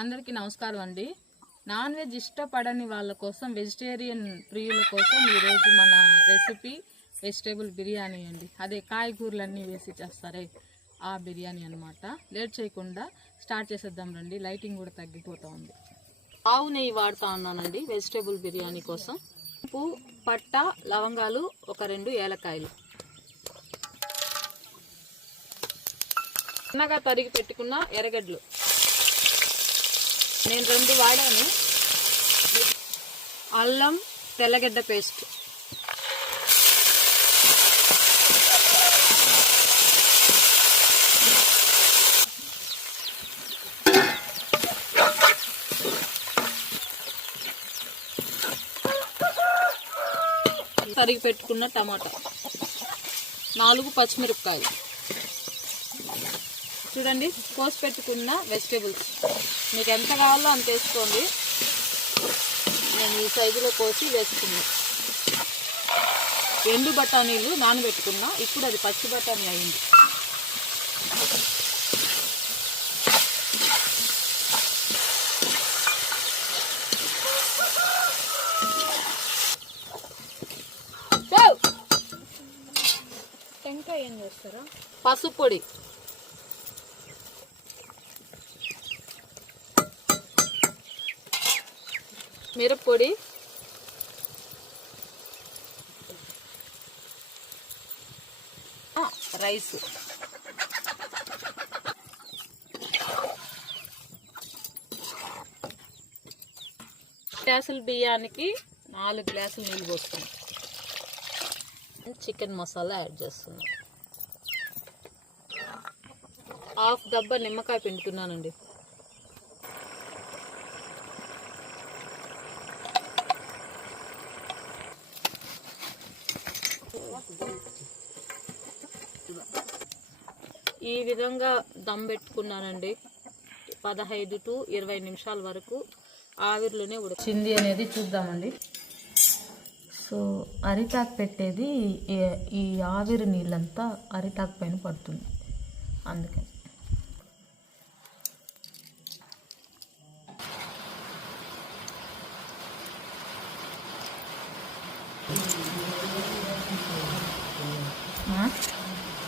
అందరికీ నమస్కారం అండి. నాన్ వెజ్ ఇష్టపడని వాళ్ళ కోసం వెజిటేరియన్ ప్రియుల కోసం ఈరోజు మన రెసిపీ వెజిటేబుల్ బిర్యానీ అండి. అదే కాయగూరలన్నీ వేసి చేస్తారే ఆ బిర్యానీ అన్నమాట. లేట్ చేయకుండా స్టార్ట్ చేసేద్దాం రండి. లైటింగ్ కూడా తగ్గిపోతూ ఉంది. ఆవు నెయ్యి వాడుతా ఉన్నానండి వెజిటేబుల్ బిర్యానీ కోసం. ఉప్పు పట్ట లవంగాలు ఒక రెండు ఏలకాయలు. చిన్నగా తరిగి పెట్టుకున్న ఎర్రగడ్డలు. నేను రెండు వాడాను. అల్లం తెల్లగడ్డ పేస్ట్. తరిగి పెట్టుకున్న టమాటా. నాలుగు పచ్చిమిరపకాయలు. చూడండి కోసి పెట్టుకున్న వెజిటేబుల్స్ మీకు ఎంత కావాలో అంత వేసుకోండి. నేను ఈ సైజులో కోసి వేసుకున్నా. ఎండు బఠానీలు నానబెట్టుకున్నా. ఇప్పుడు అది పచ్చి బఠానీ అయింది. టెంకాయ ఏం చేస్తారా? పసుపు పొడి. మిరప్పొడి రైస్. గ్లాసుల బియ్యానికి నాలుగు గ్లాసులు నీళ్ళు పోసుకున్నాం. చికెన్ మసాలా యాడ్ చేస్తున్నాం. హాఫ్ డబ్బా నిమ్మకాయ పిండుతున్నానండి. ఈ విధంగా దమ్ పెట్టుకున్నానండి. పదహైదు టు ఇరవై నిమిషాల వరకు ఆవిరిలోనే ఉడిచింది అనేది చూద్దామండి. సో అరిటాక్ పెట్టేది ఈ ఆవిరి నీళ్ళంతా అరిటాక్ పైన పడుతుంది. అందుకని Thank you. Uh-huh.